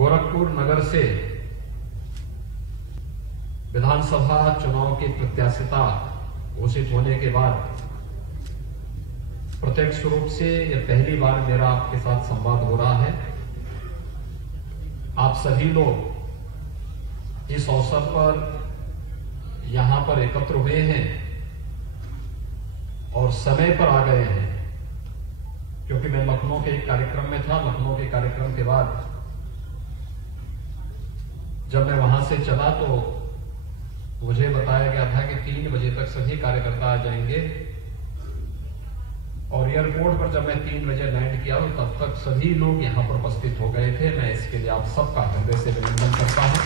गोरखपुर नगर से विधानसभा चुनाव की प्रत्याशिता घोषित होने के बाद प्रत्यक्ष रूप से यह पहली बार मेरा आपके साथ संवाद हो रहा है। आप सभी लोग इस अवसर पर यहां पर एकत्र हुए हैं और समय पर आ गए हैं, क्योंकि मैं लखनऊ के एक कार्यक्रम में था। लखनऊ के कार्यक्रम के बाद जब मैं वहां से चला तो मुझे बताया गया था कि 3 बजे तक सभी कार्यकर्ता आ जाएंगे, और एयरपोर्ट पर जब मैं 3 बजे लैंड किया तो तब तक सभी लोग यहां पर उपस्थित हो गए थे। मैं इसके लिए आप सबका हृदय से अभिनंदन करता हूं।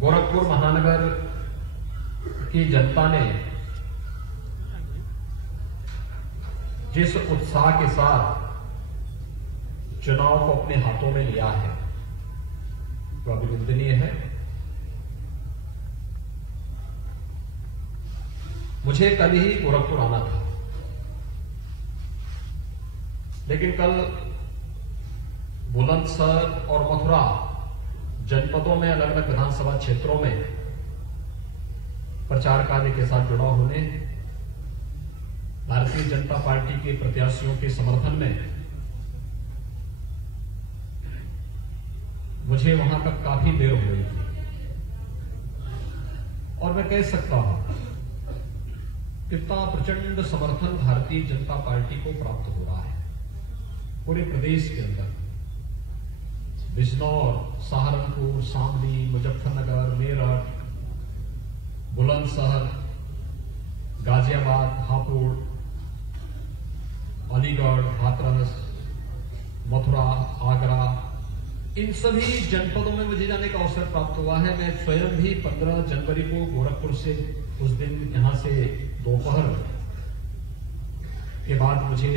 गोरखपुर महानगर की जनता ने जिस उत्साह के साथ चुनाव को अपने हाथों में लिया है वो अभिनंदनीय है। मुझे कल ही गोरखपुर आना था, लेकिन कल बुलंदशहर और मथुरा जनपदों में अलग अलग विधानसभा क्षेत्रों में प्रचार कार्य के साथ जुड़ा होने, भारतीय जनता पार्टी के प्रत्याशियों के समर्थन में मुझे वहां तक काफी देर हो गई थी। और मैं कह सकता हूं कितना प्रचंड समर्थन भारतीय जनता पार्टी को प्राप्त हो रहा है पूरे प्रदेश के अंदर। बिजनौर, सहारनपुर, शामली, मुजफ्फरनगर, मेरठ, बुलंदशहर, गाजियाबाद, हापुड़, अलीगढ़, हाथरस, मथुरा, आगरा, इन सभी जनपदों में मुझे जाने का अवसर प्राप्त हुआ है। मैं स्वयं भी 15 जनवरी को गोरखपुर से उस दिन यहां से दोपहर के बाद मुझे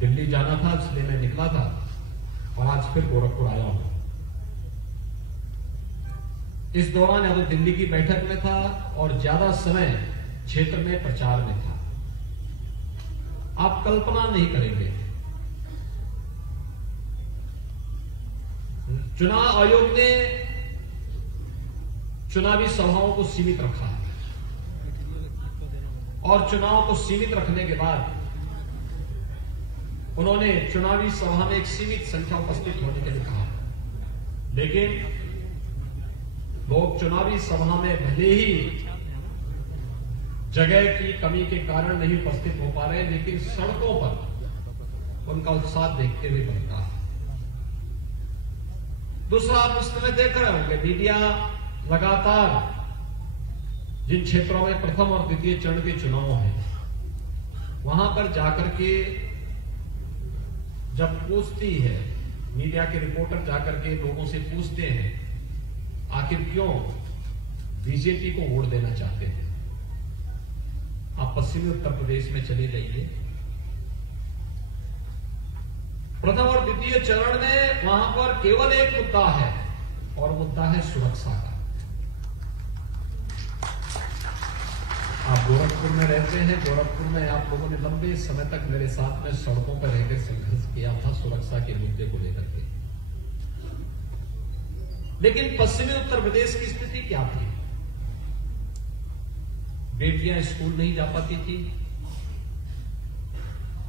दिल्ली जाना था, इसलिए मैं निकला था और आज फिर गोरखपुर आया हूं। इस दौरान या तो दिल्ली की बैठक में था और ज्यादा समय क्षेत्र में प्रचार में था। आप कल्पना नहीं करेंगे, चुनाव आयोग ने चुनावी सभाओं को सीमित रखा है और चुनाव को सीमित रखने के बाद उन्होंने चुनावी सभा में एक सीमित संख्या उपस्थित होने के लिए कहा। लेकिन लोग चुनावी सभा में भले ही जगह की कमी के कारण नहीं उपस्थित हो पा रहे, लेकिन सड़कों पर उनका उत्साह देखते हुए बनता है। दूसरा, आप इस समय देख रहे होंगे मीडिया लगातार जिन क्षेत्रों में प्रथम और द्वितीय चरण के चुनाव हैं वहां पर जाकर के जब पूछती है, मीडिया के रिपोर्टर जाकर के लोगों से पूछते हैं आखिर क्यों बीजेपी को वोट देना चाहते हैं। आप पश्चिमी उत्तर प्रदेश में चले जाइए, प्रथम और द्वितीय चरण में वहां पर केवल एक मुद्दा है और मुद्दा है सुरक्षा का। आप गोरखपुर में रहते हैं, गोरखपुर में आप लोगों ने लंबे समय तक मेरे साथ में सड़कों पर रहकर संघर्ष किया था सुरक्षा के मुद्दे को लेकर के। लेकिन पश्चिमी उत्तर प्रदेश की स्थिति क्या थी? बेटियां स्कूल नहीं जा पाती थी,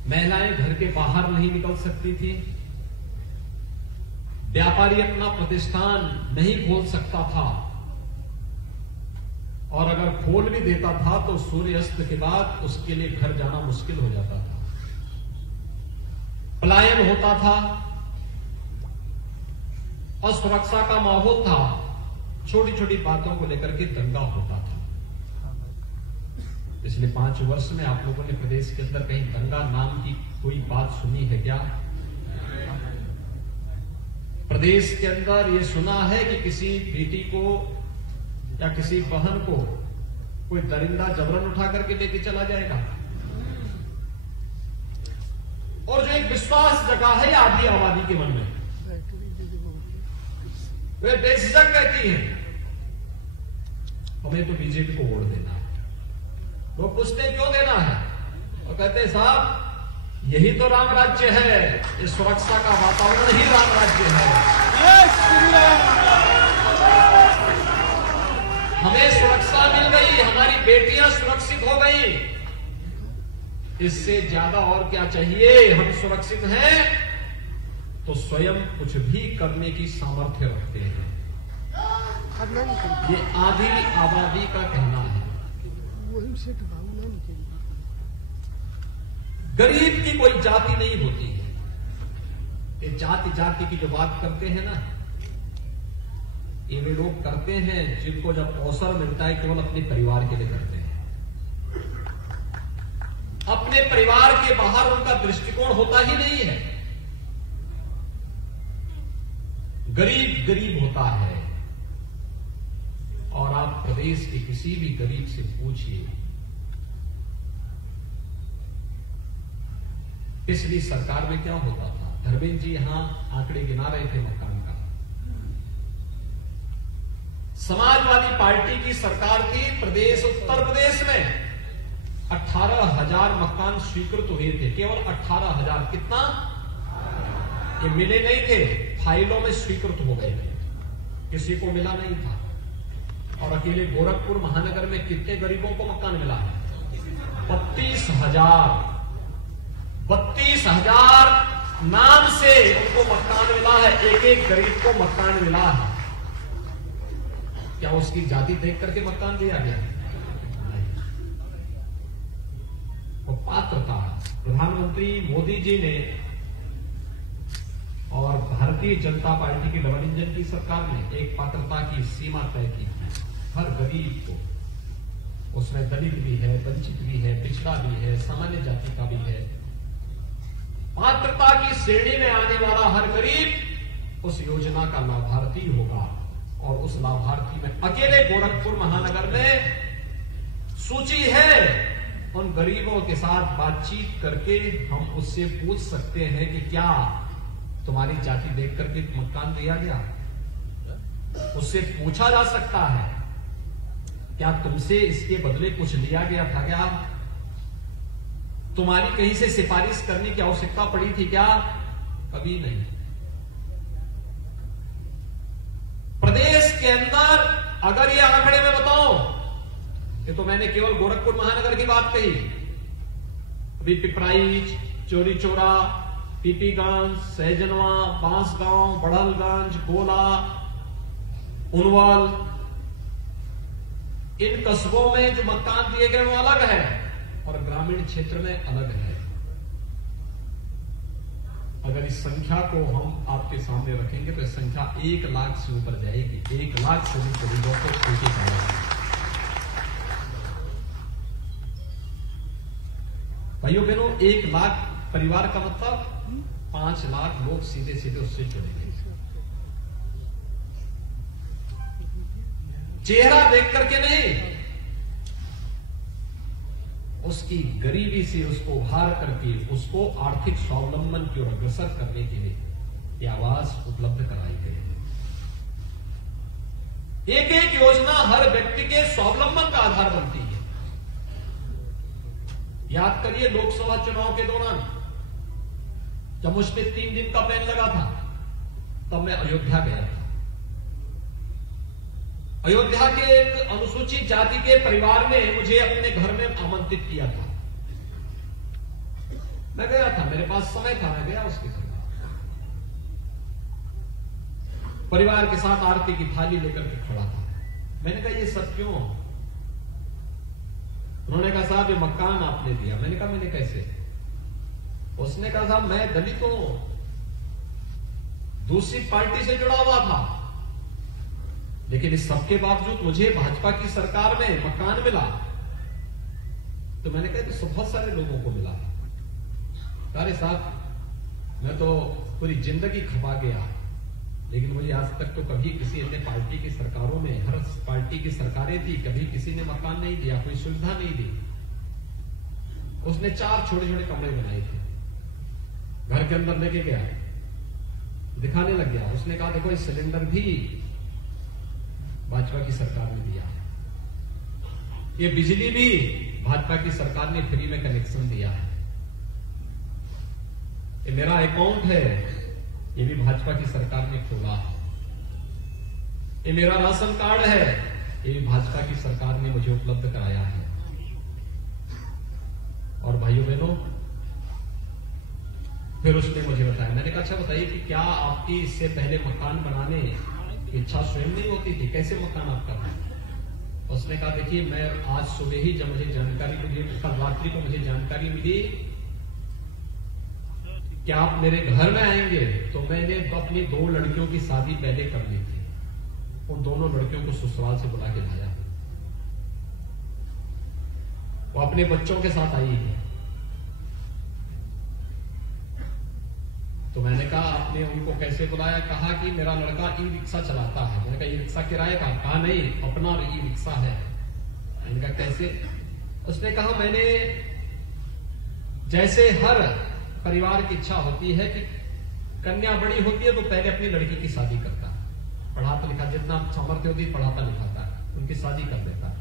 महिलाएं घर के बाहर नहीं निकल सकती थी, व्यापारी अपना प्रतिष्ठान नहीं खोल सकता था, और अगर खोल भी देता था तो सूर्यास्त के बाद उसके लिए घर जाना मुश्किल हो जाता था, पलायन होता था, असुरक्षा का माहौल था, छोटी छोटी बातों को लेकर के दंगा होता था। पिछले 5 वर्ष में आप लोगों ने प्रदेश के अंदर कहीं दंगा नाम की कोई बात सुनी है क्या? प्रदेश के अंदर यह सुना है कि किसी बेटी को या किसी बहन को कोई दरिंदा जबरन उठा करके लेके चला जाएगा? और जो एक विश्वास जगा है आधी आबादी के मन में, वे बेझिझक कहती है हमें तो बीजेपी को वोट देना है। लोग पूछते क्यों देना है, और कहते हैं साहब यही तो राम राज्य है, ये सुरक्षा का वातावरण ही राम राज्य है। हमें सुरक्षा मिल गई, हमारी बेटियां सुरक्षित हो गई, इससे ज्यादा और क्या चाहिए? हम सुरक्षित हैं तो स्वयं कुछ भी करने की सामर्थ्य रखते हैं। ये आधी आबादी का कहना है। गरीब की कोई जाति नहीं होती है। ये जाति जाति की जो बात करते हैं ना, ये वे लोग करते हैं जिनको जब अवसर मिलता है केवल अपने परिवार के लिए करते हैं। अपने परिवार के बाहर उनका दृष्टिकोण होता ही नहीं है। गरीब गरीब होता है, और आप प्रदेश के किसी भी गरीब से पूछिए, पिछली सरकार में क्या होता था। धर्मेंद्र जी यहां आंकड़े गिना रहे थे मकान का। समाजवादी पार्टी की सरकार थी, प्रदेश उत्तर प्रदेश में 18,000 मकान स्वीकृत हुए थे, केवल 18,000। कितना? ये मिले नहीं थे, फाइलों में स्वीकृत हो गए थे, किसी को मिला नहीं था। और अकेले गोरखपुर महानगर में कितने गरीबों को मकान मिला है? 32,000। 32,000 नाम से उनको मकान मिला है, एक एक गरीब को मकान मिला है। क्या उसकी जाति देख करके मकान दिया गया? नहीं। वो पात्रता प्रधानमंत्री मोदी जी ने और भारतीय जनता पार्टी की डबल इंजन की सरकार ने एक पात्रता की सीमा तय की थी हर गरीब को। उसमें दलित भी है, वंचित भी है, पिछड़ा भी है, सामान्य जाति का भी है। पात्रता की श्रेणी में आने वाला हर गरीब उस योजना का लाभार्थी होगा। और उस लाभार्थी में अकेले गोरखपुर महानगर में सूची है। उन गरीबों के साथ बातचीत करके हम उससे पूछ सकते हैं कि क्या तुम्हारी जाति देख करके मकान दिया गया? उससे पूछा जा सकता है, क्या तुमसे इसके बदले कुछ लिया गया था? क्या तुम्हारी कहीं से सिफारिश करने की आवश्यकता पड़ी थी क्या? कभी नहीं। प्रदेश के अंदर अगर ये आंकड़े में बताओ, ये तो मैंने केवल गोरखपुर महानगर की बात कही, अभी पिपराइच, चोरी चोरा, पीपीगंज, सहजनवा, बांसगांव, बड़हलगंज, गोला, उनवाल, इन कस्बों में जो मकान दिए गए वो अलग है और ग्रामीण क्षेत्र में अलग है। अगर इस संख्या को हम आपके सामने रखेंगे तो इस संख्या 1 लाख से ऊपर जाएगी। 1 लाख से भी गरीबों को खेती करेगा। भाइयों बहनों, 1 लाख परिवार का मतलब 5 लाख लोग सीधे सीधे उससे जुड़ेंगे। चेहरा देख करके नहीं, उसकी गरीबी से उसको उभार करके उसको आर्थिक स्वावलंबन की ओर अग्रसर करने के लिए ये आवास उपलब्ध कराई गई है। एक एक योजना हर व्यक्ति के स्वावलंबन का आधार बनती है। याद करिए लोकसभा चुनाव के दौरान जब मुझ पे 3 दिन का बैन लगा था, तब मैं अयोध्या गया था। अयोध्या के एक अनुसूचित जाति के परिवार ने मुझे अपने घर में आमंत्रित किया था। मैं गया था, मेरे पास समय था, मैं गया उसके घर। परिवार के साथ आरती की थाली लेकर के खड़ा था। मैंने कहा ये सब क्यों? उन्होंने कहा साहब ये मकान आपने दिया। मैंने कहा मैंने कैसे? उसने कहा साहब मैं दलित हूं, दूसरी पार्टी से जुड़ा हुआ था, लेकिन इस सबके बावजूद मुझे भाजपा की सरकार में मकान मिला। तो मैंने कहा तो बहुत सारे लोगों को मिला। अरे साहब मैं तो पूरी जिंदगी खपा गया, लेकिन मुझे आज तक तो कभी किसी अन्य पार्टी की सरकारों में, हर पार्टी की सरकारें थी, कभी किसी ने मकान नहीं दिया, कोई सुविधा नहीं दी। उसने 4 छोटे छोटे कमरे बनाए थे, घर के अंदर लेके गया, दिखाने लग गया। उसने कहा देखो इस सिलेंडर भी भाजपा की सरकार ने दिया है, ये बिजली भी भाजपा की सरकार ने फ्री में कनेक्शन दिया है। ये मेरा अकाउंट है, ये भी भाजपा की सरकार ने खोला है। ये मेरा राशन कार्ड है, ये भी भाजपा की सरकार ने मुझे उपलब्ध कराया है। और भाइयों बहनों, फिर उसने मुझे बताया, मैंने कहा अच्छा बताइए कि क्या आपकी इससे पहले मकान बनाने की इच्छा स्वयं नहीं होती थी, कैसे मकान आपका बना? उसने कहा देखिए, मैं आज सुबह ही जब मुझे जानकारी मिली, कल रात्रि को मुझे जानकारी मिली कि आप मेरे घर में आएंगे, तो मैंने अपनी 2 लड़कियों की शादी पहले कर ली थी। उन दोनों लड़कियों को ससुराल से बुला के लाया, वो अपने बच्चों के साथ आई है। तो मैंने कहा आपने उनको कैसे बुलाया? कहा कि मेरा लड़का ई रिक्शा चलाता है। मैंने कहा ई रिक्शा किराए का? कहा नहीं, अपना ई रिक्शा है। मैंने कहा कैसे? उसने कहा मैंने, जैसे हर परिवार की इच्छा होती है कि कन्या बड़ी होती है तो पहले अपनी लड़की की शादी करता है, पढ़ाता लिखा, जितना सामर्थ्य होती है पढ़ाता लिखाता है, उनकी शादी कर देता है।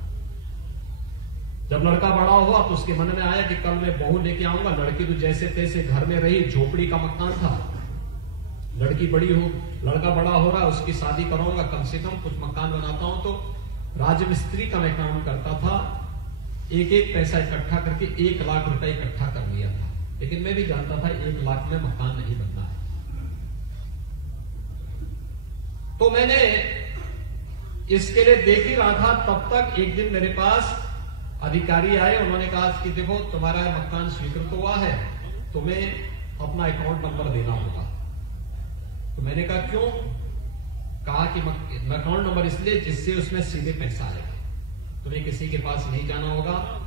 जब लड़का बड़ा हुआ तो उसके मन में आया कि कल मैं बहू लेके आऊंगा। लड़की तो जैसे तैसे घर में रही, झोपड़ी का मकान था। लड़की बड़ी हो, लड़का बड़ा हो रहा है, उसकी शादी कराऊंगा, कम से कम कुछ मकान बनाता हूं। तो राजमिस्त्री का मैं काम करता था, एक एक पैसा इकट्ठा करके 1 लाख रुपए इकट्ठा कर लिया था। लेकिन मैं भी जानता था 1 लाख में मकान नहीं बनना है। तो मैंने इसके लिए देख ही रहा था। तब तक एक दिन मेरे पास अधिकारी आए, उन्होंने कहा कि देखो तुम्हारा मकान स्वीकृत हुआ है, तुम्हें अपना अकाउंट नंबर देना होगा। तो मैंने कहा क्यों? कहा कि अकाउंट नंबर इसलिए जिससे उसमें सीधे पैसा आएगा, तुम्हें किसी के पास नहीं जाना होगा,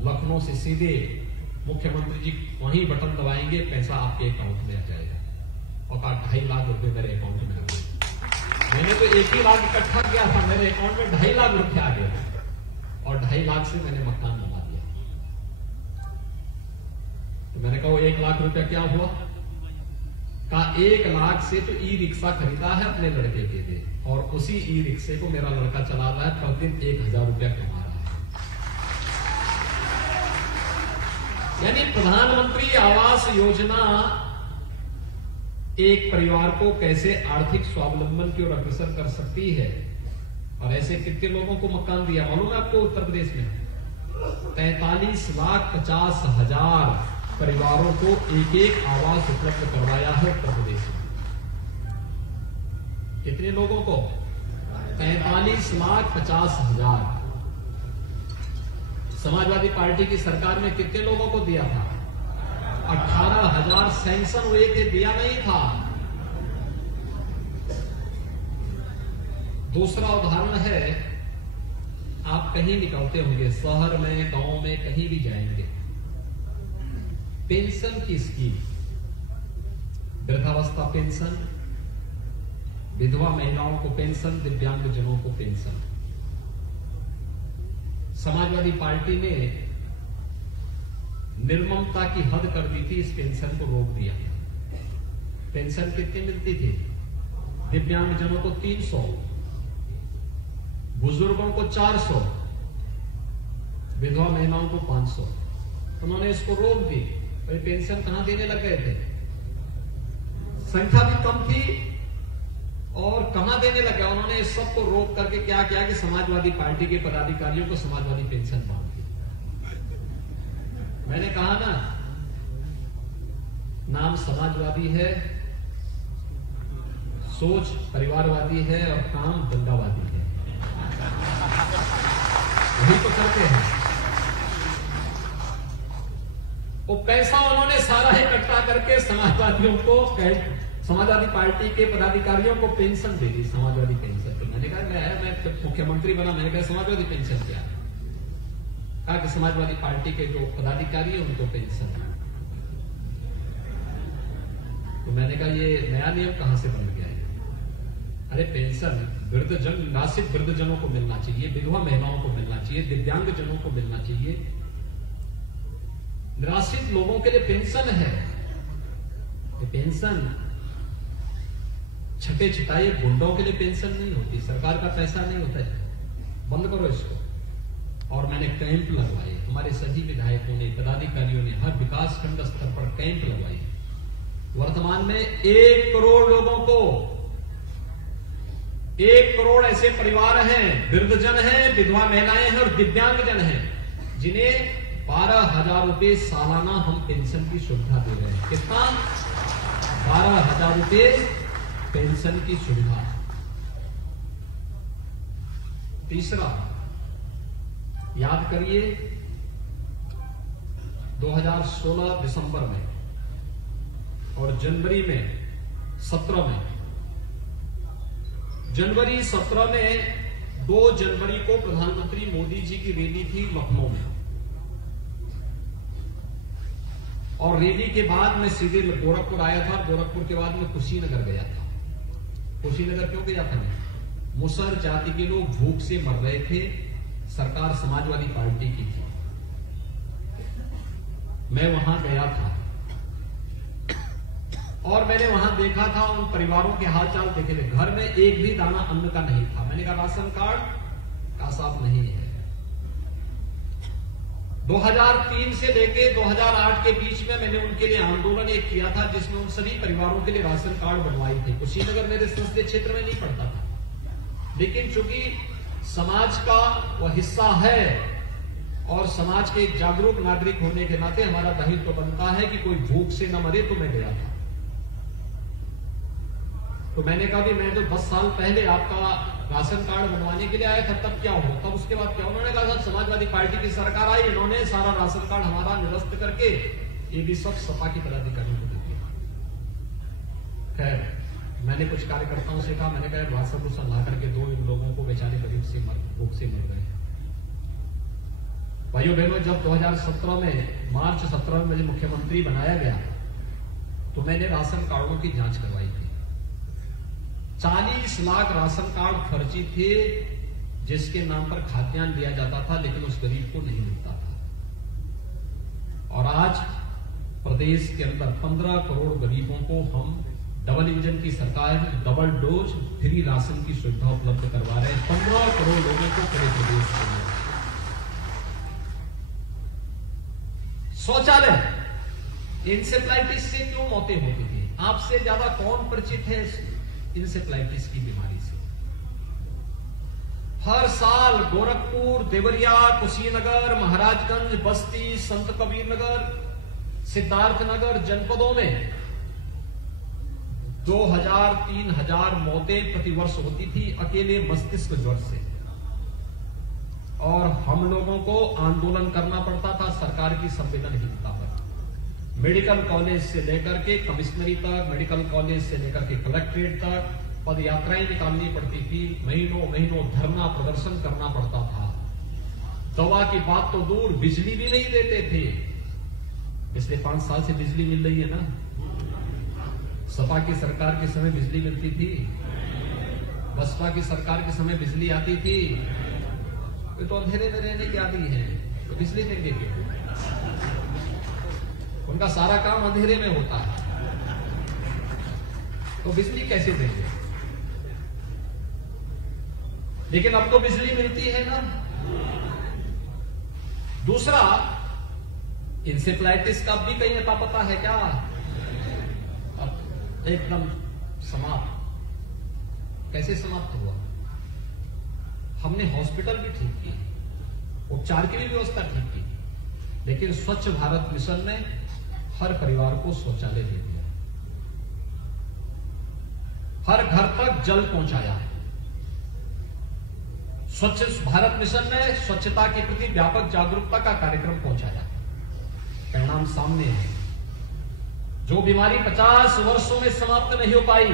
लखनऊ से सीधे मुख्यमंत्री जी वहीं बटन दबाएंगे, पैसा आपके अकाउंट में आ जाएगा। और कहा 2.5 लाख रुपए मेरे अकाउंट में आ गए। मैंने तो 1 ही लाख इकट्ठा किया था, मेरे अकाउंट में 2.5 लाख रुपए आ गए और 2.5 लाख से मैंने मकान बना दिया। तो मैंने कहा वो 1 लाख रुपया क्या हुआ? कहा 1 लाख से तो ई रिक्शा खरीदा है अपने लड़के के लिए, और उसी ई रिक्शे को मेरा लड़का चला रहा है, प्रतिदिन 1000 रुपया कमा रहा है। यानी प्रधानमंत्री आवास योजना एक परिवार को कैसे आर्थिक स्वावलंबन की ओर अग्रसर कर सकती है। और ऐसे कितने लोगों को मकान दिया मालूम है आपको? उत्तर प्रदेश में 43,50,000 परिवारों को एक आवास उपलब्ध करवाया है उत्तर प्रदेश में। कितने लोगों को? 43,50,000। समाजवादी पार्टी की सरकार में कितने लोगों को दिया था? 18,000 सैंक्शन हुए थे, दिया नहीं था। दूसरा उदाहरण है, आप कहीं निकलते होंगे, शहर में, गांव में, कहीं भी जाएंगे, पेंशन की स्कीम, वृद्धावस्था पेंशन, विधवा महिलाओं को पेंशन, दिव्यांगजनों को पेंशन। समाजवादी पार्टी ने निर्ममता की हद कर दी थी, इस पेंशन को रोक दिया। पेंशन कितनी मिलती थी? दिव्यांगजनों को 300, बुजुर्गों को 400, विधवा महिलाओं को 500। उन्होंने इसको रोक दी। भाई पेंशन कहां देने लग गए थे? संख्या भी कम थी और कहां देने लगे। उन्होंने इस सबको रोक करके क्या किया कि समाजवादी पार्टी के पदाधिकारियों को समाजवादी पेंशन बांट दी। मैंने कहा ना, नाम समाजवादी है, सोच परिवारवादी है और काम दंगावादी है। वही तो करते हैं। वो पैसा उन्होंने सारा इकट्ठा करके समाजवादियों को, समाजवादी पार्टी के पदाधिकारियों को पेंशन दे दी, समाजवादी पेंशन। तो मैंने कहा मैं मुख्यमंत्री बना, मैंने कहा समाजवादी पेंशन क्या है? कहा कि समाजवादी पार्टी के जो पदाधिकारी है उनको पेंशन। तो मैंने कहा ये नया नियम कहां से बन गया है? अरे पेंशन वृद्धजन, निराश्रित वृद्धजनों को मिलना चाहिए, विधवा महिलाओं को मिलना चाहिए, दिव्यांगजनों को मिलना चाहिए। निराश्रित लोगों के लिए पेंशन है। पेंशन छठे छिटाए गुंडों के लिए पेंशन नहीं होती, सरकार का पैसा नहीं होता है। बंद करो इसको। और मैंने कैंप लगवाए, हमारे सभी विधायकों ने, पदाधिकारियों ने हर विकास खंड स्तर पर कैंप लगवाए वर्तमान में 1 करोड़ लोगों को, 1 करोड़ ऐसे परिवार हैं, वृद्धजन हैं, विधवा महिलाएं हैं और दिव्यांगजन हैं, जिन्हें 12,000 रुपए सालाना हम पेंशन की सुविधा दे रहे हैं। कितना? 12,000 रुपए पेंशन की सुविधा। तीसरा, याद करिए 2016 दिसंबर में और जनवरी में 17 में, जनवरी 17 में 2 जनवरी को प्रधानमंत्री मोदी जी की रैली थी लखनऊ में, और रैली के बाद मैं सीधे गोरखपुर आया था। गोरखपुर के बाद मैं कुशीनगर गया था। कुशीनगर क्यों गया था मैं? मुसहर जाति के लोग भूख से मर रहे थे, सरकार समाजवादी पार्टी की थी। मैं वहां गया था और मैंने वहां देखा था, उन परिवारों के हालचाल देखे थे। घर में एक भी दाना अन्न का नहीं था। मैंने कहा राशन कार्ड का साफ नहीं है। 2003 से लेके 2008 के बीच में मैंने उनके लिए आंदोलन एक किया था, जिसमें उन सभी परिवारों के लिए राशन कार्ड बनवाई थी। कुशीनगर मेरे संसदीय क्षेत्र में नहीं पड़ता था, लेकिन चूंकि समाज का वह हिस्सा है और समाज के एक जागरूक नागरिक होने के नाते हमारा दायित्व तो बनता है कि कोई भूख से न मरे, तो मैं गया था। तो मैंने कहा भी मैं तो 10 साल पहले आपका राशन कार्ड बनवाने के लिए आया था, तब क्या हो? तब उसके बाद क्या? उन्होंने कहा साहब समाजवादी पार्टी की सरकार आई, इन्होंने सारा राशन कार्ड हमारा निरस्त करके ये भी सब सपा की पदाधिकारियों को दे दिया। खैर, मैंने कुछ कार्यकर्ताओं से कहा, मैंने कहा राशन रूसन ला करके दो, इन लोगों को बेचारे गरीब से भूख से मर गए। भाइयों बहनों, जब 2017 में मार्च 17 में मुझे मुख्यमंत्री बनाया गया तो मैंने राशन कार्डों की जांच करवाई थी। 40 लाख राशन कार्ड फर्जी थे, जिसके नाम पर खाद्यान्न दिया जाता था, लेकिन उस गरीब को नहीं मिलता था। और आज प्रदेश के अंदर 15 करोड़ गरीबों को हम डबल इंजन की सरकार डबल डोज फ्री राशन की सुविधा उपलब्ध करवा रहे हैं। 15 करोड़ लोगों को पूरे प्रदेश के लिए। शौचालय, इंसेफ्लाइटिस से क्यों मौतें होती थी? आपसे ज्यादा कौन परिचित है इंसेफ्लाइटिस की बीमारी से? हर साल गोरखपुर, देवरिया, कुशीनगर, महाराजगंज, बस्ती, संत कबीर नगर, सिद्धार्थनगर जनपदों में 2000-3000 मौतें प्रतिवर्ष होती थी अकेले मस्तिष्क ज्वर से। और हम लोगों को आंदोलन करना पड़ता था सरकार की संवेदनहीनता पर। मेडिकल कॉलेज से लेकर के कमिश्नरी तक, मेडिकल कॉलेज से लेकर के कलेक्ट्रेट तक पद यात्राएं निकालनी पड़ती थी। महीनों महीनों धरना प्रदर्शन करना पड़ता था। दवा की बात तो दूर, बिजली भी नहीं देते थे। पिछले 5 साल से बिजली मिल रही है ना? सपा की सरकार के समय बिजली मिलती थी, बसपा की सरकार के समय बिजली आती थी। वे तो अंधेरे में रहने के आदी हैं, तो बिजली देंगे क्यों? उनका सारा काम अंधेरे में होता है, तो बिजली कैसे देंगे? लेकिन अब तो बिजली मिलती है ना। दूसरा, इंसेफ्लाइटिस का भी कहीं अता पता है क्या? अब एकदम समाप्त। कैसे समाप्त हुआ? हमने हॉस्पिटल भी ठीक किए, उपचार की भी व्यवस्था ठीक की, लेकिन स्वच्छ भारत मिशन ने हर परिवार को शौचालय दे दिया, हर घर तक जल पहुंचाया। स्वच्छ भारत मिशन ने स्वच्छता के प्रति व्यापक जागरूकता का कार्यक्रम पहुंचाया। परिणाम सामने है। जो बीमारी 50 वर्षों में समाप्त नहीं हो पाई,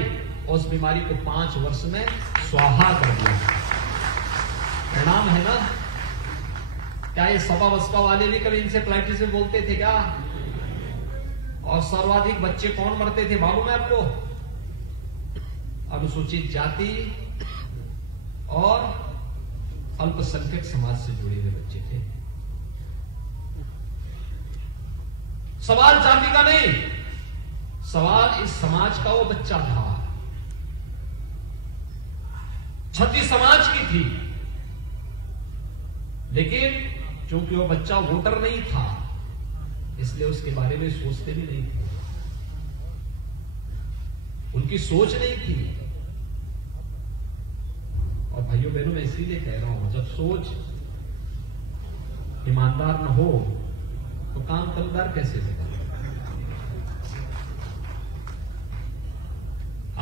उस बीमारी को 5 वर्ष में स्वाहा कर दिया। परिणाम है ना? क्या ये सपा बसपा वाले भी कभी इंसेफ्लाइटिस में बोलते थे क्या? और सर्वाधिक बच्चे कौन मरते थे मालूम है आपको? अनुसूचित जाति और अल्पसंख्यक समाज से जुड़े हुए बच्चे थे। सवाल जाति का नहीं, सवाल इस समाज का वो बच्चा था। क्षति समाज की थी, लेकिन चूंकि वो बच्चा वोटर नहीं था, इसलिए उसके बारे में सोचते भी नहीं थे। उनकी सोच नहीं थी। और भाइयों बहनों, मैं इसीलिए कह रहा हूं, जब सोच ईमानदार न हो तो काम कलदार कैसे होगा।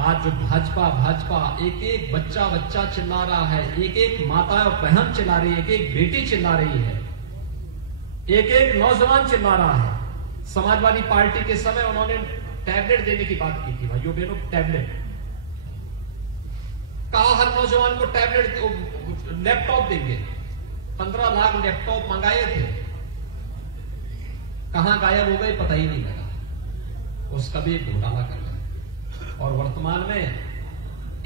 आज जो भाजपा एक एक बच्चा चिल्ला रहा है, एक एक माता और बहन चिल्ला रही है, एक एक बेटी चिल्ला रही है, एक एक नौजवान चिल्ला रहा है। समाजवादी पार्टी के समय उन्होंने टैबलेट देने की बात की थी। भाइयों बहनों, टैबलेट कहा हर नौजवान को टैबलेट, लैपटॉप देंगे। 15 लाख लैपटॉप मंगाए थे, कहां गायब हो गए पता ही नहीं लगा। उसका भी एक घोटाला कर रहा है। और वर्तमान में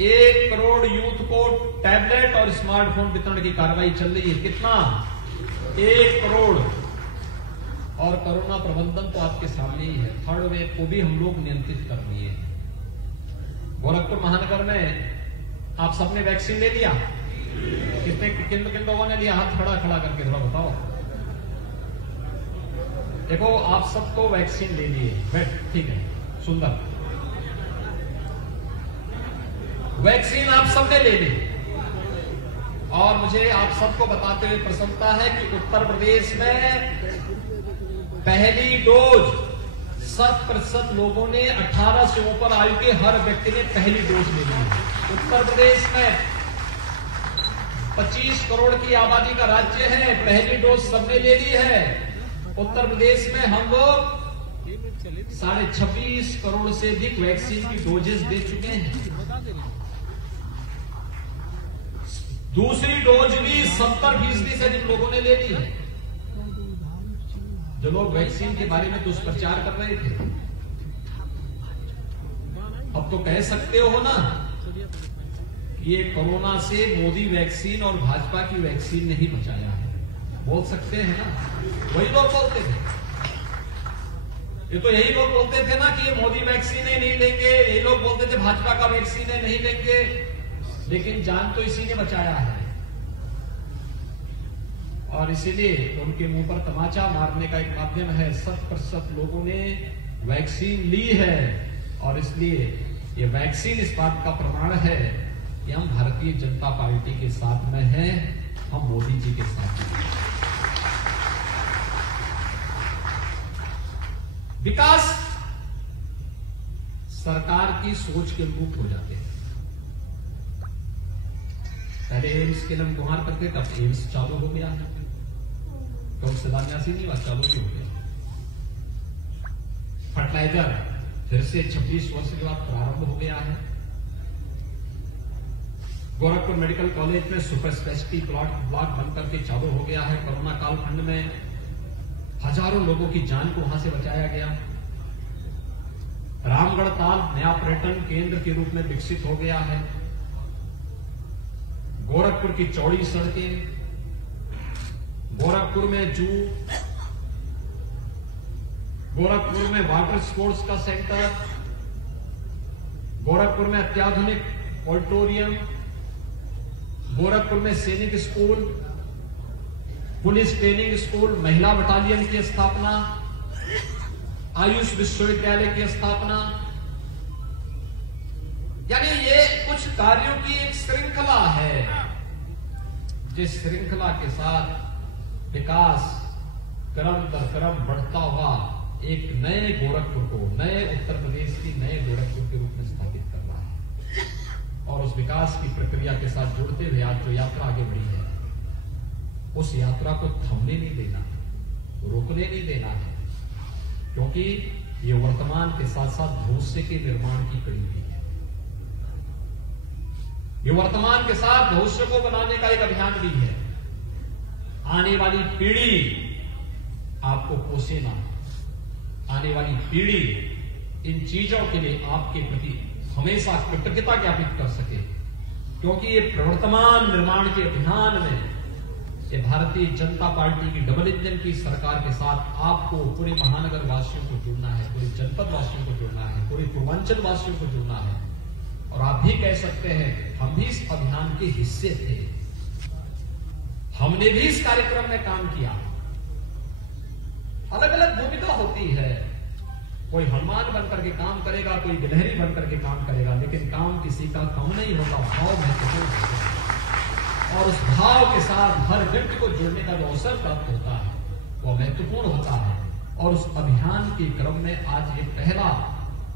1 करोड़ यूथ को टैबलेट और स्मार्टफोन वितरण की कार्रवाई चल रही है। कितना? 1 करोड़। और कोरोना प्रबंधन तो आपके सामने ही है। थर्ड वेव को भी हम लोग नियंत्रित कर लिए। गोरखपुर महानगर में आप सबने वैक्सीन ले लिया? किन लोगों ने लिया? हाथ खड़ा करके थोड़ा बताओ। देखो, आप सबको वैक्सीन ले लिए, ठीक है, सुंदर। वैक्सीन आप सबने ले ली। और मुझे आप सबको बताते हुए प्रसन्नता है कि उत्तर प्रदेश में पहली डोज 100% लोगों ने, 18 से ऊपर आयु के हर व्यक्ति ने पहली डोज ले ली। उत्तर प्रदेश में 25 करोड़ की आबादी का राज्य है, पहली डोज सबने ले ली है। उत्तर प्रदेश में हम लोग 26.5 करोड़ से अधिक वैक्सीन की डोजेस दे चुके हैं। दूसरी डोज भी 70% से अधिक लोगों ने ले ली है। जो लोग वैक्सीन के बारे में दुष्प्रचार कर रहे थे, अब तो कह सकते हो ना, ये कोरोना से मोदी वैक्सीन और भाजपा की वैक्सीन नहीं बचाया है। बोल सकते हैं ना? वही लोग बोलते थे। ये तो यही लोग बोलते थे ना कि ये मोदी वैक्सीन नहीं लेंगे, यही लोग बोलते थे भाजपा का वैक्सीन नहीं लेंगे, लेकिन जान तो इसी ने बचाया है। और इसीलिए उनके मुंह पर तमाचा मारने का एक माध्यम है। 100% लोगों ने वैक्सीन ली है। और इसलिए ये वैक्सीन इस बात का प्रमाण है कि हम भारतीय जनता पार्टी के साथ में हैं, हम मोदी जी के साथ हैं। विकास सरकार की सोच के अनुरूप हो जाते हैं। पहले एम्स के नाम गुहार करते, तब एम्स चालू हो गया है। तो शिलान्यास ही नहीं हुआ, चालू भी हो गया। फर्टिलाइजर फिर से 26 वर्ष के बाद प्रारंभ हो गया है। गोरखपुर मेडिकल कॉलेज में सुपर स्पेशलिटी ब्लॉक बन करके चालू हो गया है। कोरोना कालखंड में हजारों लोगों की जान को वहां से बचाया गया। रामगढ़ ताल नया पर्यटन केंद्र के रूप में विकसित हो गया है। गोरखपुर की चौड़ी सड़कें, गोरखपुर में जू, गोरखपुर में वाटर स्पोर्ट्स का सेंटर, गोरखपुर में अत्याधुनिक ऑडिटोरियम, गोरखपुर में सैनिक स्कूल, पुलिस ट्रेनिंग स्कूल, महिला बटालियन की स्थापना, आयुष विश्वविद्यालय की स्थापना। यानी ये कुछ कार्यों की एक श्रृंखला है, जिस श्रृंखला के साथ विकास क्रम दर क्रम बढ़ता हुआ एक नए गोरखपुर को, नए उत्तर प्रदेश की नए गोरखपुर के रूप में स्थापित कर रहा है। और उस विकास की प्रक्रिया के साथ जुड़ते हुए आज जो यात्रा आगे बढ़ी है, उस यात्रा को थमने नहीं देना, रोकने नहीं देना है, क्योंकि ये वर्तमान के साथ साथ भविष्य के निर्माण की कड़ी भी है। ये वर्तमान के साथ भविष्य को बनाने का एक अभियान भी है। आने वाली पीढ़ी आपको पोसे ना, आने वाली पीढ़ी इन चीजों के लिए आपके प्रति हमेशा कृतज्ञता ज्ञापित कर सके, क्योंकि ये प्रवर्तमान निर्माण के अभियान में ये भारतीय जनता पार्टी की डबल इंजन की सरकार के साथ आपको, पूरे महानगर वासियों को जुड़ना है, पूरे जनपद वासियों को जुड़ना है, पूरे पूर्वांचल वासियों को जुड़ना है। और आप भी कह सकते हैं हम भी इस अभियान के हिस्से थे, हमने भी इस कार्यक्रम में काम किया। अलग अलग भूमिका होती है, कोई हनुमान बनकर के काम करेगा, कोई गिलहरी बनकर के काम करेगा, लेकिन काम किसी का कम नहीं होता, भाव महत्वपूर्ण होता है। और उस भाव के साथ हर व्यक्ति को जुड़ने का जो अवसर प्राप्त होता है वो महत्वपूर्ण होता है। और उस अभियान के क्रम में आज ये पहला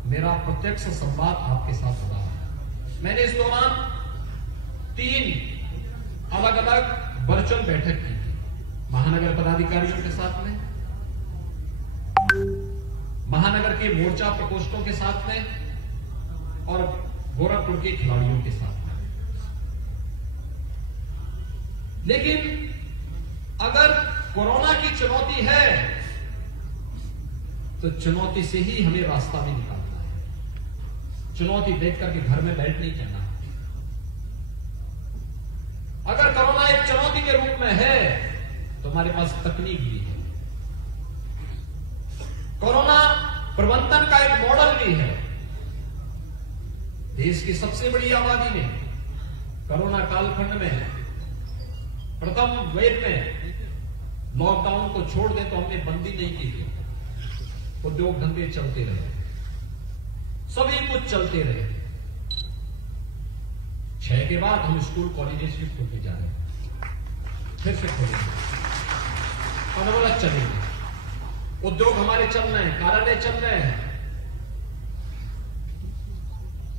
मेरा प्रत्यक्ष संवाद आपके साथ हो रहा है। मैंने इस दौरान 3 अलग अलग वर्चुअल बैठक की थी, महानगर पदाधिकारियों के साथ में, महानगर के मोर्चा प्रकोष्ठों के साथ में और गोरखपुर के खिलाड़ियों के साथ में। लेकिन अगर कोरोना की चुनौती है तो चुनौती से ही हमें रास्ता में निकालना है। चुनौती देख करके घर में बैठ नहीं जाना है। अगर कोरोना एक चुनौती के रूप में है तो हमारे पास तकनीक भी है। कोरोना प्रबंधन का एक मॉडल भी है। देश की सबसे बड़ी आबादी ने कोरोना कालखंड में प्रथम वेव में लॉकडाउन को छोड़ दें तो हमने बंदी नहीं की थी। उद्योग धंधे चलते रहे, सभी कुछ चलते रहे। 6 के बाद हम स्कूल कॉलेजेस भी खोलते जा रहे हैं, फिर से खोलेंगे, अनवरत चलेंगे। उद्योग हमारे चल रहे हैं, कार्यालय चल रहे हैं।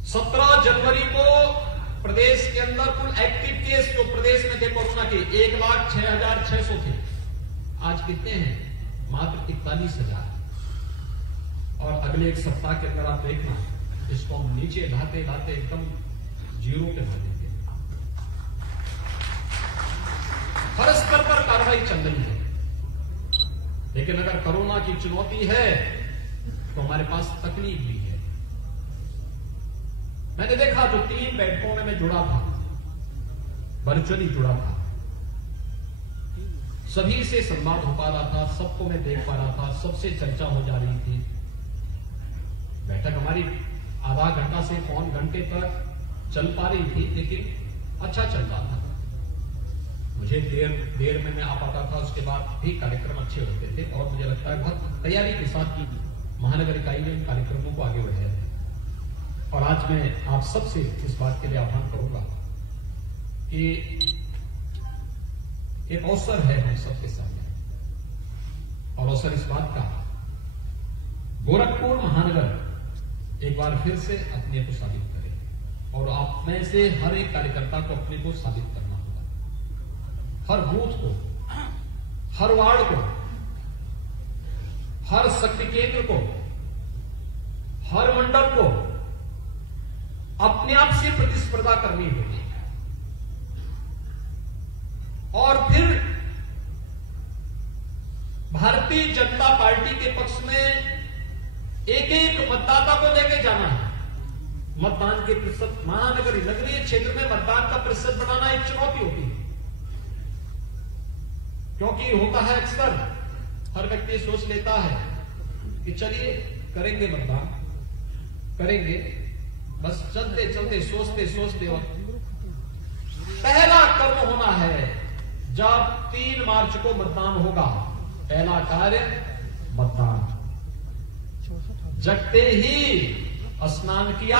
17 जनवरी को प्रदेश के अंदर कुल एक्टिव केस जो प्रदेश में थे कोरोना के 1,06,600 थे। आज कितने हैं? मात्र 41,000। और अगले एक सप्ताह के अंदर आप देखना इसको हम नीचे लाते लाते एकदम 0 पे ला देंगे। हर स्तर पर कार्रवाई चल रही है। लेकिन अगर कोरोना की चुनौती है तो हमारे पास तकनीक भी है। मैंने देखा जो 3 बैठकों में मैं जुड़ा था, वर्चुअली जुड़ा था, सभी से संवाद हो पा रहा था, सबको मैं देख पा रहा था, सबसे चर्चा हो जा रही थी। बैठक हमारी आधा घंटा से पौन घंटे तक चल पा रही थी, लेकिन अच्छा चल रहा था। मुझे देर में मैं आ पाता था, उसके बाद भी कार्यक्रम अच्छे होते थे और मुझे लगता है बहुत तैयारी के साथ महानगर इकाई ने इन कार्यक्रमों को आगे बढ़ाया था। और आज मैं आप सबसे इस बात के लिए आह्वान करूंगा कि एक अवसर है हम सबके सामने, और अवसर इस बात का, गोरखपुर महानगर एक बार फिर से अपने को साबित करे और आप में से हर एक कार्यकर्ता को अपने को साबित करना होगा। हर बूथ को, हर वार्ड को, हर शक्ति केंद्र को, हर मंडल को अपने आप से प्रतिस्पर्धा करनी होगी। और फिर भारतीय जनता पार्टी के पक्ष में एक एक मतदाता को लेके जाना है। मतदान के प्रतिशत, महानगरीय नगरीय क्षेत्र में मतदान का प्रतिशत बढ़ाना एक चुनौती होती है, क्योंकि होता है अक्सर हर व्यक्ति सोच लेता है कि चलिए करेंगे मतदान, करेंगे, बस चलते चलते सोचते सोचते। और पहला कर्म होना है जब 3 मार्च को मतदान होगा, पहला कार्य मतदान। जगते ही स्नान किया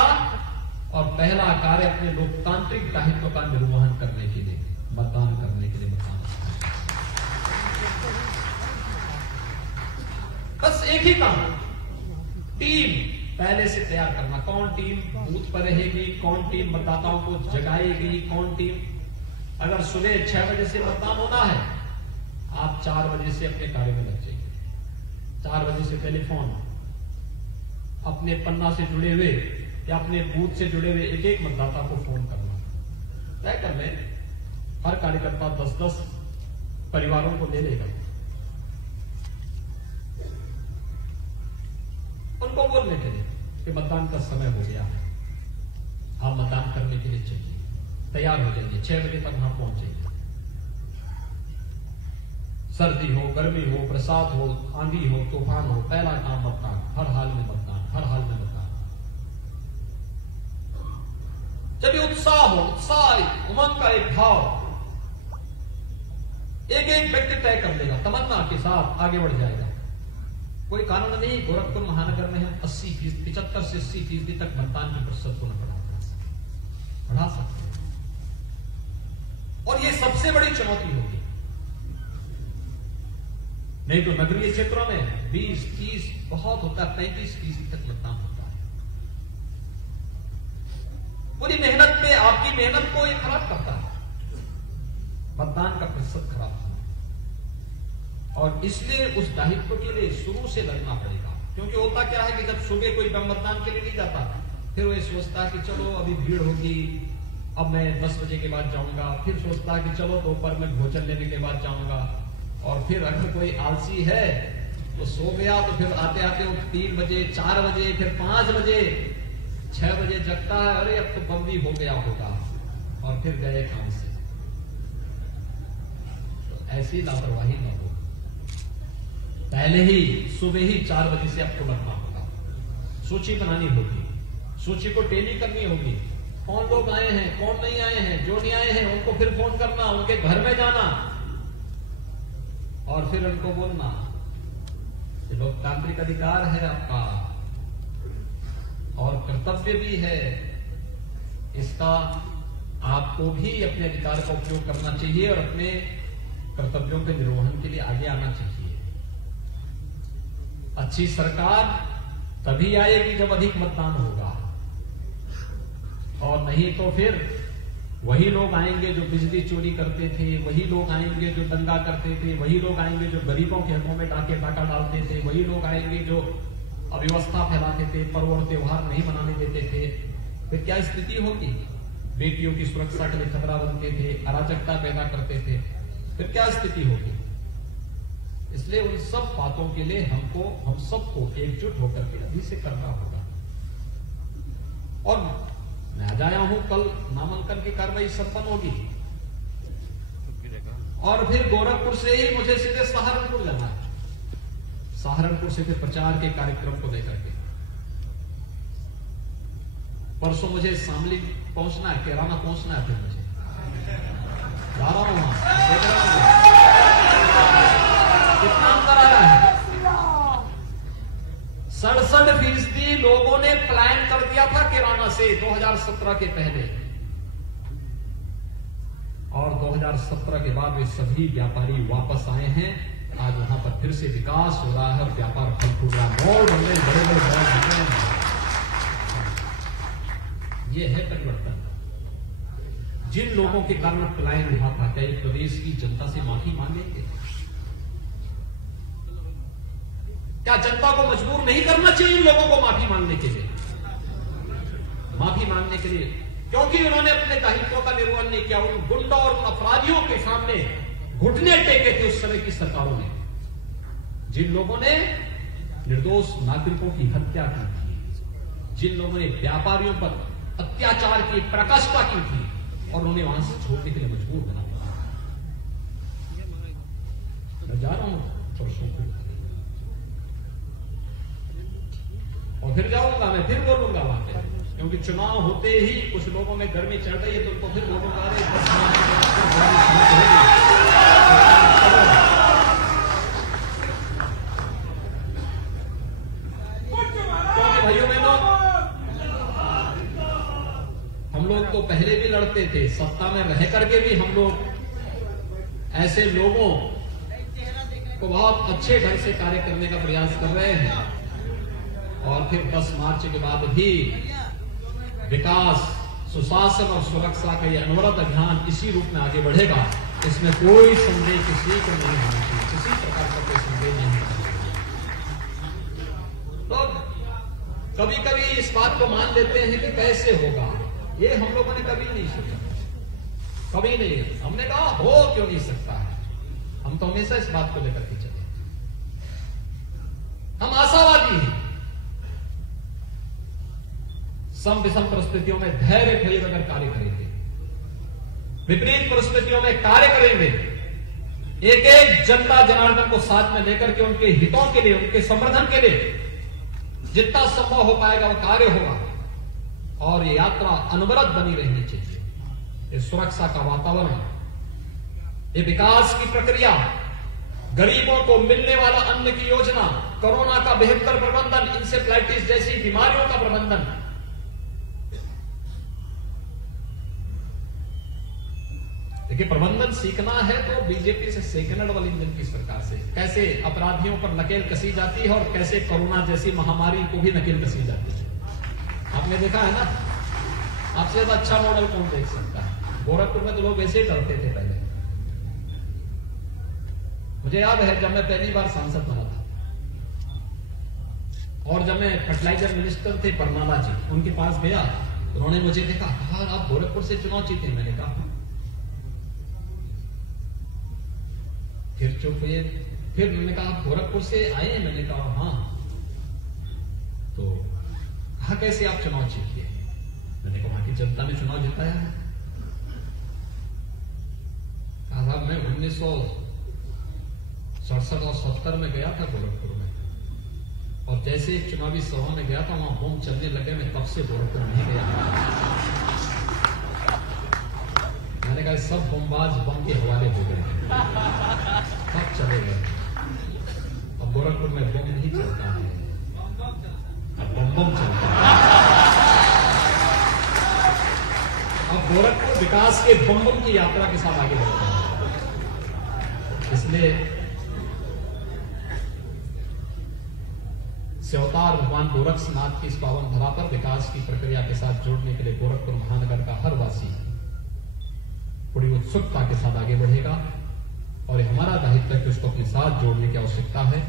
और पहला कार्य अपने लोकतांत्रिक दायित्व का निर्वहन करने के लिए, मतदान करने के लिए मतदान। बस एक ही काम, टीम पहले से तैयार करना। कौन टीम बूथ पर रहेगी, कौन टीम मतदाताओं को जगाएगी, कौन टीम। अगर सुबह 6 बजे से मतदान होना है, आप 4 बजे से अपने कार्य में लग जाइए। 4 बजे से टेलीफोन अपने पन्ना से जुड़े हुए या अपने बूथ से जुड़े हुए एक एक मतदाता को फोन करना, तय कर ले। हर कार्यकर्ता 10-10 परिवारों को ले लेगा, उनको बोलने के लिए कि मतदान का समय हो गया है, आप मतदान करने के लिए चलिए, तैयार हो जाइए, 6 बजे तक वहां पहुंच जाइए। सर्दी हो, गर्मी हो, बरसात हो, आंधी हो, तूफान हो, पहला काम मतदान। हर हाल में मतदान, हर हाल में मतदान। जब ये उत्साह हो, उत्साह उमंग का एक भाव एक एक व्यक्ति तय कर लेगा, तमन्ना के साथ आगे बढ़ जाएगा। कोई कानून नहीं गोरखपुर महानगर में हम 75 से 80% तक मतदान की प्रतिशत को न बढ़ा सकते हैं। और ये सबसे बड़ी चुनौती होगी। नहीं तो नगरीय क्षेत्रों में 20, 30 बहुत होता है, 35% तक मतदान होता है। पूरी मेहनत पे आपकी मेहनत को ये खराब करता है, मतदान का प्रतिशत खराब होना। और इसलिए उस दायित्व के लिए शुरू से लड़ना पड़ेगा। क्योंकि होता क्या है कि जब सुबह कोई मतदान के लिए नहीं जाता, फिर वो ये सोचता कि चलो अभी भीड़ होगी, अब मैं 10 बजे के बाद जाऊंगा। फिर सोचता कि चलो दोपहर में भोजन लेने के बाद जाऊंगा। और फिर अगर कोई आलसी है तो सो गया, तो फिर आते आते वो 3 बजे, 4 बजे, फिर 5 बजे, 6 बजे जगता है, अरे अब तो बंदी हो गया होगा, और फिर गए काम से। तो ऐसी लापरवाही न हो। पहले ही सुबह ही 4 बजे से आपको लगना होगा, सूची बनानी होगी, सूची को टेली करनी होगी। कौन लोग आए हैं, कौन नहीं आए हैं, जो नहीं आए हैं उनको फिर फोन करना, उनके घर में जाना और फिर उनको बोलना कि लोकतांत्रिक अधिकार है आपका और कर्तव्य भी है, इसका आपको भी अपने अधिकार का उपयोग करना चाहिए और अपने कर्तव्यों के निर्वहन के लिए आगे आना चाहिए। अच्छी सरकार तभी आएगी जब अधिक मतदान होगा, और नहीं तो फिर वही लोग आएंगे जो बिजली चोरी करते थे, वही लोग आएंगे जो दंगा करते थे, वही लोग आएंगे जो गरीबों के हकों में डाका डालते थे, वही लोग आएंगे जो अव्यवस्था फैलाते थे, पर्व और त्योहार नहीं मनाने देते थे। फिर क्या स्थिति होगी? बेटियों की सुरक्षा के लिए खतरा बनते थे, अराजकता पैदा करते थे, फिर क्या स्थिति होगी? इसलिए उन सब बातों के लिए हम सबको एकजुट होकर के अभी से करना होगा। और मैं आज आया हूं, कल नामांकन की कार्रवाई संपन्न होगी और फिर गोरखपुर से ही मुझे सीधे सहारनपुर जाना है। सहारनपुर से फिर प्रचार के कार्यक्रम को लेकर के परसों मुझे शामली पहुंचना है, कैराना पहुंचना है। फिर मुझे जा रहा हूं वहां, देख रहा हूं कितना अंतर आया है। 67% लोगों ने प्लान कर दिया था किराना से 2017 के पहले, और 2017 के बाद वे सभी व्यापारी वापस आए हैं। आज वहां पर फिर से विकास हो रहा है, व्यापार फल फूल रहा है, मॉल बन रहे, बड़े बड़े मॉल बन रहे हैं। ये है परिवर्तन। जिन लोगों के कारण प्लान हुआ था, क्या एक प्रदेश की जनता से माफी मांगेंगे? क्या जनता को मजबूर नहीं करना चाहिए इन लोगों को माफी मांगने के लिए? माफी मांगने के लिए, क्योंकि उन्होंने अपने दायित्वों का निर्वहन नहीं किया। उन गुंडा और अपराधियों के सामने घुटने टेके थे उस समय की सरकारों ने, जिन लोगों ने निर्दोष नागरिकों की हत्या की थी, जिन लोगों ने व्यापारियों पर अत्याचार की प्रकाष्ठा की थी और उन्हें वहां से छोड़ने के लिए मजबूर बना। मैं जा रहा हूं परसों को, और फिर जाऊंगा, मैं फिर बोलूंगा वहां पे, क्योंकि चुनाव होते ही कुछ लोगों में गर्मी चढ़ रही है, तो उनको फिर बोलूंगा, अरे क्योंकि भाइयों बहनों, हम लोग तो पहले भी लड़ते थे, सत्ता में रह करके भी हम लोग ऐसे लोगों को बहुत अच्छे ढंग से कार्य करने का प्रयास कर रहे हैं। और फिर 10 मार्च के बाद भी विकास, सुशासन और सुरक्षा का यह अनवरत अभियान इसी रूप में आगे बढ़ेगा। इसमें कोई संदेह किसी को नहीं होना चाहिए, किसी प्रकार का कोई संदेह नहीं होना चाहिए। तो कभी कभी इस बात को मान लेते हैं कि कैसे होगा, ये हम लोगों ने कभी नहीं सोचा, कभी नहीं। हमने कहा हो क्यों नहीं सकता है, हम तो हमेशा इस बात को लेकर के चले, हम आशावादी हैं। सम विषम परिस्थितियों में धैर्य खरीद कार्य करेंगे, विपरीत परिस्थितियों में कार्य करेंगे, एक एक जनता जनार्दन को साथ में लेकर के उनके हितों के लिए, उनके संवर्धन के लिए जितना संभव हो पाएगा वो कार्य होगा। और ये यात्रा अनवरत बनी रहनी चाहिए। ये सुरक्षा का वातावरण, ये विकास की प्रक्रिया, गरीबों को मिलने वाला अन्न की योजना, कोरोना का बेहतर प्रबंधन, इंसेफ्लाइटिस जैसी बीमारियों का प्रबंधन। देखिए, प्रबंधन सीखना है तो बीजेपी से सेकेंड वाली इंजन की सरकार से कैसे अपराधियों पर नकेल कसी जाती है और कैसे कोरोना जैसी महामारी को भी नकेल कसी जाती है। आपने देखा है ना, आपसे ज्यादा अच्छा मॉडल कौन देख सकता है। गोरखपुर में तो लोग वैसे ही डरते थे पहले। मुझे याद है जब मैं पहली बार सांसद बना था और जब मैं फर्टिलाइजर मिनिस्टर थे परनाला जी, उनके पास गया, उन्होंने मुझे देखा, कहा आप गोरखपुर से चुनाव जीते। मैंने कहा फिर चुप हुए। फिर मैंने कहा आप गोरखपुर से आए हैं। मैंने कहा हाँ। तो कहा कैसे आप चुनाव जीतिए। मैंने कहा वहां की जनता ने चुनाव जिताया है। कहा साहब मैं 1967 और 70 में गया था गोरखपुर में, और जैसे एक चुनावी सभा में गया था वहां बम चलने लगे, मैं तब से गोरखपुर नहीं गया। मैंने कहा सब बमबाज बम के हवाले हो गए, सब चले गए। अब गोरखपुर में बम नहीं चलता है, अब बम चलता है। अब गोरखपुर विकास के बम की यात्रा के साथ आगे बढ़ता है। इसलिए अवतार भगवान गोरक्षनाथ की इस पावन धरा पर विकास की प्रक्रिया के साथ जोड़ने के लिए गोरखपुर महानगर का हर वासी बड़ी उत्सुकता के साथ आगे बढ़ेगा, और हमारा दायित्व है कि उसको अपने साथ जोड़ने की आवश्यकता है।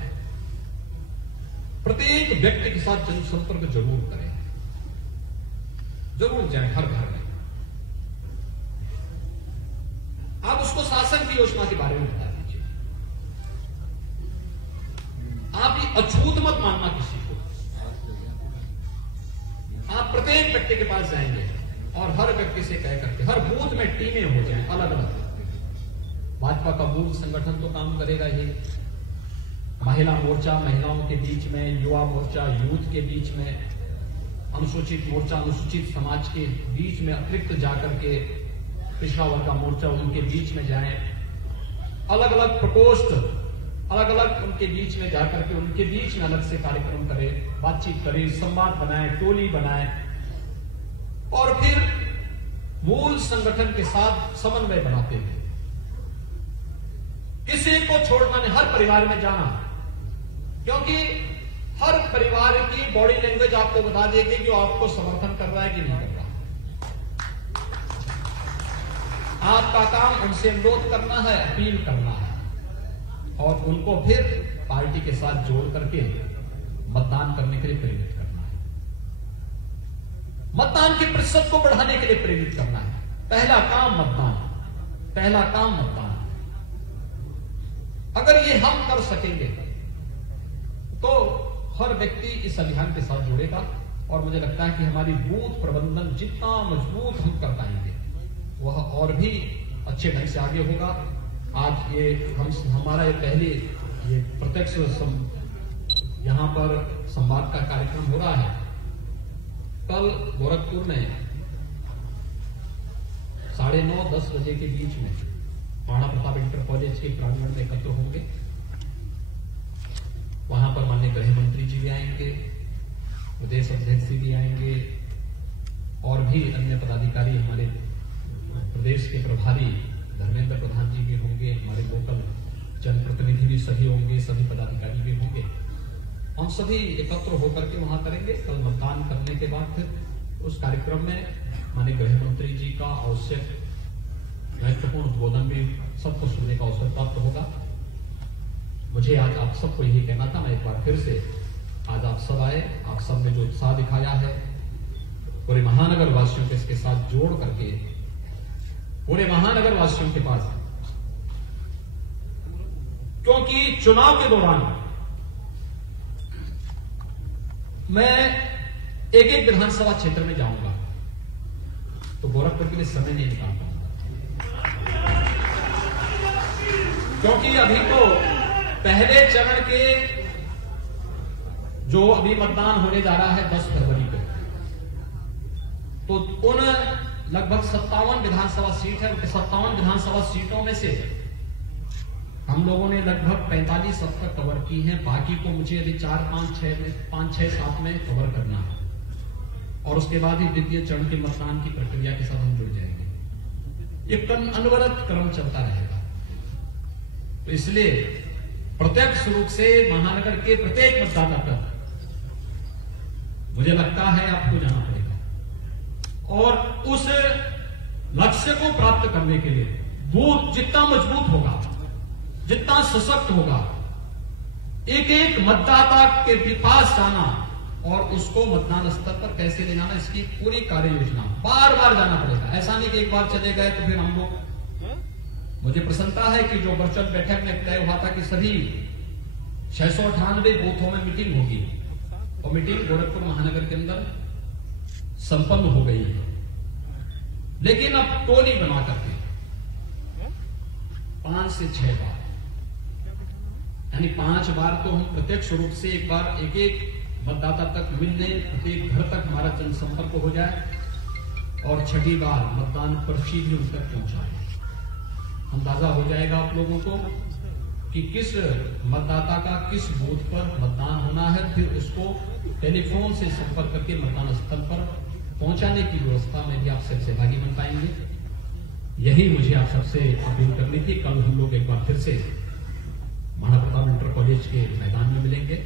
प्रत्येक व्यक्ति के साथ जनसंपर्क जरूर करें, जरूर जाए हर घर में। आप उसको शासन की योजना के बारे में बता दीजिए। आप ये अछूत मत मानना किसी को। आप प्रत्येक व्यक्ति के पास जाएंगे और हर व्यक्ति से कह करके हर बूथ में टीमें हो जाएं अलग अलग। भाजपा का बूथ संगठन तो काम करेगा ही, महिला मोर्चा महिलाओं के बीच में, युवा मोर्चा यूथ के बीच में, अनुसूचित मोर्चा अनुसूचित समाज के बीच में अतिरिक्त जाकर के पिछड़ा वर्ग का मोर्चा उनके बीच में जाए, अलग अलग प्रकोष्ठ अलग अलग उनके बीच में जाकर के उनके बीच में अलग से कार्यक्रम करे, बातचीत करे, संवाद बनाए, टोली बनाए, और फिर मूल संगठन के साथ समन्वय बनाते हैं। किसी को छोड़ना नहीं, हर परिवार में जाना, क्योंकि हर परिवार की बॉडी लैंग्वेज आपको बता देगी कि वो आपको समर्थन कर रहा है कि नहीं कर रहा। आपका काम उनसे अनुरोध करना है, अपील करना है, और उनको फिर पार्टी के साथ जोड़ करके मतदान करने के लिए प्रेरित करना है। मतदान के प्रतिशत को बढ़ाने के लिए प्रेरित करना है। पहला काम मतदान, पहला काम मतदान। अगर ये हम कर सकेंगे तो हर व्यक्ति इस अभियान के साथ जुड़ेगा, और मुझे लगता है कि हमारी बूथ प्रबंधन जितना मजबूत हम कर पाएंगे वह और भी अच्छे ढंग से आगे होगा। आज ये हमारा ये पहले ये प्रत्यक्ष यहां पर संवाद का कार्यक्रम हो रहा है। कल गोरखपुर में 9:30-10 बजे के बीच में महाराणा प्रताप इंटर कॉलेज के प्रांगण में एकत्र होंगे। वहां पर माननीय गृह मंत्री जी भी आएंगे, प्रदेश अध्यक्ष भी आएंगे, और भी अन्य पदाधिकारी, हमारे प्रदेश के प्रभारी धर्मेंद्र प्रधान जी भी होंगे, हमारे लोकल जनप्रतिनिधि भी सभी होंगे, सभी पदाधिकारी भी होंगे। हम सभी एकत्र होकर के वहां करेंगे। कल मतदान करने के बाद फिर उस कार्यक्रम में माननीय गृह मंत्री जी का आवश्यक महत्वपूर्ण उद्बोधन भी सबको सुनने का अवसर प्राप्त होगा। मुझे आज आप सबको यही कहना था। मैं एक बार फिर से आज आप सब आए, आप सब ने जो उत्साह दिखाया है पूरे महानगर वासियों के इसके साथ जोड़ करके पूरे महानगर वासियों के पास, क्योंकि चुनाव के दौरान मैं एक एक विधानसभा क्षेत्र में जाऊंगा तो गोरखपुर के लिए समय नहीं निकाल पाऊंगा, क्योंकि अभी तो पहले चरण के जो अभी मतदान होने जा रहा है 10 फरवरी को, तो उन लगभग 57 विधानसभा सीट है। उनके 57 विधानसभा सीटों में से हम लोगों ने लगभग 45 अब तक कवर की हैं, बाकी को मुझे अभी 5, 6, 7 में कवर करना है और उसके बाद ही द्वितीय चरण के मतदान की प्रक्रिया के साथ हम जुड़ जाएंगे। ये अनवरत क्रम चलता रहेगा। तो इसलिए प्रत्यक्ष रूप से महानगर के प्रत्येक मतदाता तक मुझे लगता है आपको जाना पड़ेगा और उस लक्ष्य को प्राप्त करने के लिए बूथ जितना मजबूत होगा, जितना सशक्त होगा, एक एक मतदाता के पास जाना और उसको मतदान स्तर पर कैसे ले जाना, इसकी पूरी कार्य योजना बार बार जाना पड़ेगा। ऐसा नहीं कि एक बार चले गए तो फिर हम लोग, मुझे प्रसन्नता है कि जो वर्चुअल बैठक में तय हुआ था कि सभी 698 बूथों में मीटिंग होगी और मीटिंग गोरखपुर महानगर के अंदर संपन्न हो गई है। लेकिन अब टोली बना करके 5 से 6 बार, यानी 5 बार तो हम प्रत्यक्ष रूप से एक बार एक एक मतदाता तक मिलने, प्रत्येक घर तक हमारा जनसंपर्क हो जाए और 6ठी बार मतदान पर्ची भी उन तक पहुंचाए। अंदाजा हो जाएगा आप लोगों को कि किस मतदाता का किस बूथ पर मतदान होना है, फिर उसको टेलीफोन से संपर्क करके मतदान स्थल पर पहुंचाने की व्यवस्था में भी आप सब सहभागी बन पाएंगे। यही मुझे आप सबसे अपील करनी थी। कल हम लोग एक बार फिर से महाराणा प्रताप इंटर कॉलेज के मैदान में मिलेंगे।